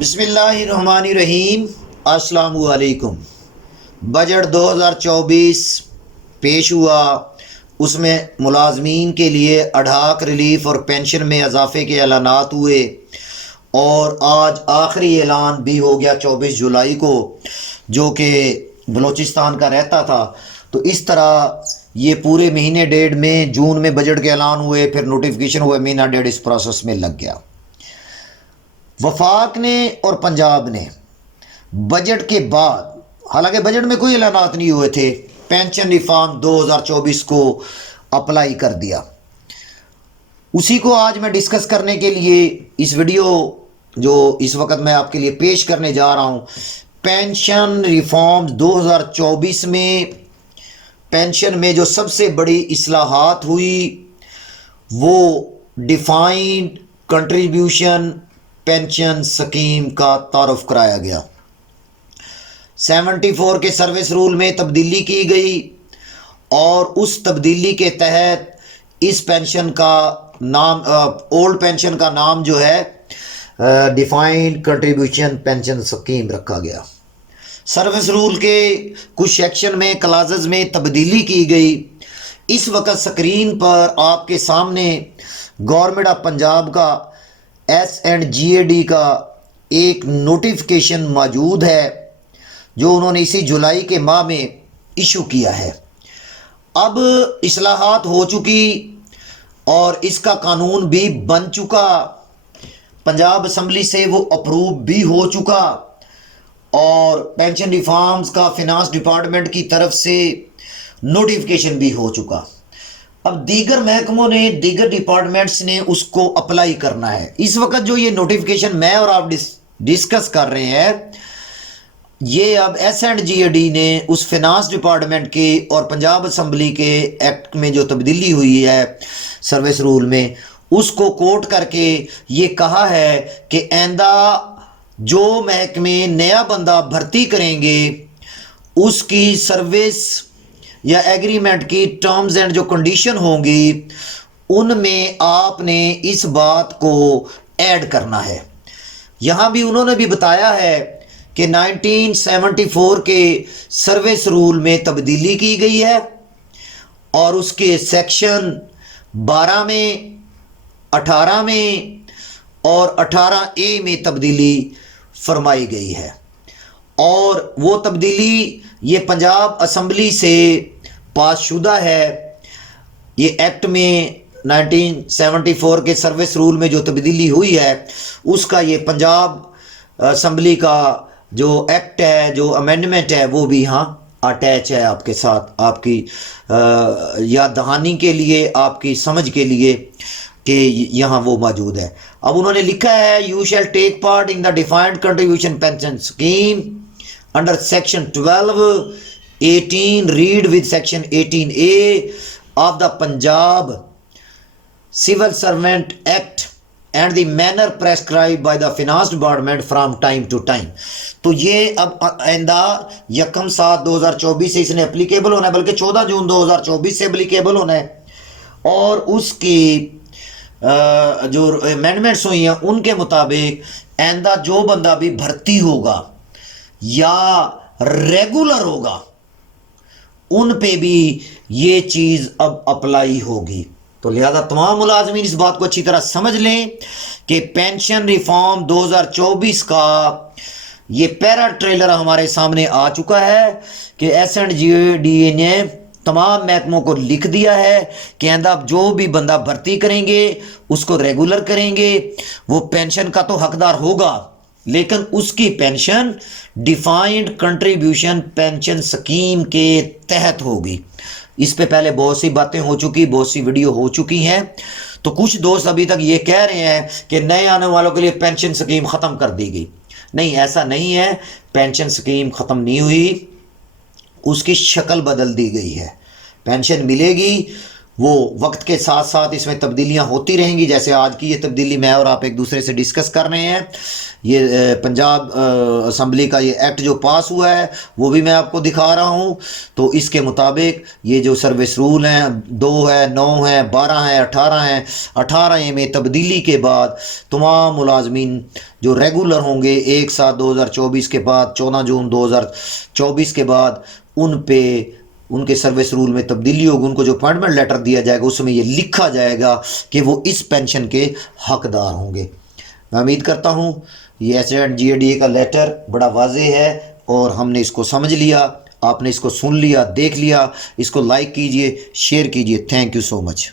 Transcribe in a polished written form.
बिस्मिल्लाहिर्रहमानिर्रहीम। अस्सलाम वालेकुम। बजट 2024 पेश हुआ। उसमें मुलाजमीन के लिए अढ़ाक रिलीफ और पेंशन में इजाफे के ऐलानात हुए और आज आखिरी ऐलान भी हो गया 24 जुलाई को, जो कि बलूचिस्तान का रहता था। तो इस तरह ये पूरे महीने डेढ़ में जून में बजट के ऐलान हुए, फिर नोटिफिकेशन हुए, महीना डेढ़ इस प्रोसेस में लग गया। वफाक ने और पंजाब ने बजट के बाद, हालांकि बजट में कोई ऐलानात नहीं हुए थे, पेंशन रिफॉर्म 2024 को अप्लाई कर दिया। उसी को आज मैं डिस्कस करने के लिए इस वीडियो जो इस वक्त मैं आपके लिए पेश करने जा रहा हूं, पेंशन रिफॉर्म 2024 में पेंशन में जो सबसे बड़ी इस्लाहात हुई वो डिफाइंड कंट्रीब्यूशन पेंशन स्कीम का तारुफ कराया गया। 74 के सर्विस रूल में तब्दीली की गई और उस तब्दीली के तहत इस पेंशन का नाम, ओल्ड पेंशन का नाम जो है डिफाइंड कंट्रीब्यूशन पेंशन स्कीम रखा गया। सर्विस रूल के कुछ सेक्शन में, क्लाजेज में तब्दीली की गई। इस वक्त स्क्रीन पर आपके सामने गवर्नमेंट ऑफ पंजाब का SNGAD का एक नोटिफिकेशन मौजूद है जो उन्होंने इसी जुलाई के माह में इशू किया है। अब इस्लाहात हो चुकी और इसका कानून भी बन चुका, पंजाब असम्बली से वो अप्रूव भी हो चुका और पेंशन रिफॉर्म्स का फिनांस डिपार्टमेंट की तरफ से नोटिफिकेशन भी हो चुका। अब दीगर महकमों ने, दीगर डिपार्टमेंट्स ने उसको अप्लाई करना है। इस वक्त जो ये नोटिफिकेशन मैं और आप डिस्कस कर रहे हैं, ये अब SNGAD ने उस फिनांस डिपार्टमेंट के और पंजाब असम्बली के एक्ट में जो तब्दीली हुई है सर्विस रूल में, उसको कोट करके ये कहा है कि आइंदा जो महकमे नया बंदा भर्ती करेंगे उसकी सर्विस या एग्रीमेंट की टर्म्स एंड जो कंडीशन होंगी उनमें आपने इस बात को ऐड करना है। यहाँ भी उन्होंने भी बताया है कि 1974 के सर्विस रूल में तब्दीली की गई है और उसके सेक्शन 12 में, 18 में और 18A में तब्दीली फरमाई गई है और वो तब्दीली ये पंजाब असम्बली से पास शुदा है। ये एक्ट में 1974 के सर्विस रूल में जो तब्दीली हुई है उसका ये पंजाब असम्बली का जो एक्ट है, जो अमेंडमेंट है, वो भी यहाँ अटैच है आपके साथ, आपकी याद दहानी के लिए, आपकी समझ के लिए कि यहाँ वो मौजूद है। अब उन्होंने लिखा है, you shall take part in the defined contribution pension scheme under section 12(18) read with section 18A of the Punjab civil servant act and the manner prescribe by the finance department from time to time. तो ये अब आइंदा 1/7/2024 से इसने applicable होना है, बल्कि 14 जून 2024 से एप्लीकेबल होना है और उसकी जो अमेंडमेंट्स हुई हैं उनके मुताबिक आइंदा जो बंदा भी भर्ती होगा या रेगुलर होगा उन पे भी ये चीज़ अब अप्लाई होगी। तो लिहाजा तमाम मुलाजमीन इस बात को अच्छी तरह समझ लें कि पेंशन रिफॉर्म 2024 का ये पैरा ट्रेलर हमारे सामने आ चुका है कि SNGAD ने तमाम महकमों को लिख दिया है कि आइंदा जो भी बंदा भर्ती करेंगे उसको रेगुलर करेंगे, वो पेंशन का तो हकदार होगा लेकिन उसकी pension defined contribution pension scheme के तहत होगी। इस पे पहले बहुत सी बातें हो चुकी, बहुत सी वीडियो हो चुकी हैं। तो कुछ दोस्त अभी तक ये कह रहे हैं कि नए आने वालों के लिए पेंशन स्कीम ख़त्म कर दी गई। नहीं, ऐसा नहीं है, पेंशन स्कीम ख़त्म नहीं हुई, उसकी शक्ल बदल दी गई है। पेंशन मिलेगी वो वक्त के साथ साथ इसमें तब्दीलियां होती रहेंगी। जैसे आज की ये तब्दीली मैं और आप एक दूसरे से डिस्कस कर रहे हैं, ये पंजाब असम्बली का ये एक्ट जो पास हुआ है वो भी मैं आपको दिखा रहा हूँ। तो इसके मुताबिक ये जो सर्विस रूल हैं 2 है, 9 है, 12 है, 18 है, 18 में तब्दीली के बाद तमाम मुलाजमीन जो रेगुलर होंगे 1/7/2024 के बाद 14 जून 2024 के बाद उन पे उनके सर्विस रूल में तब्दीली होगी। उनको जो अपॉइंटमेंट लेटर दिया जाएगा उसमें ये लिखा जाएगा कि वो इस पेंशन के हकदार होंगे। मैं उम्मीद करता हूँ ये SGADA का लेटर बड़ा वाज़ेह है और हमने इसको समझ लिया, आपने इसको सुन लिया, देख लिया। इसको लाइक कीजिए, शेयर कीजिए। Thank you so much.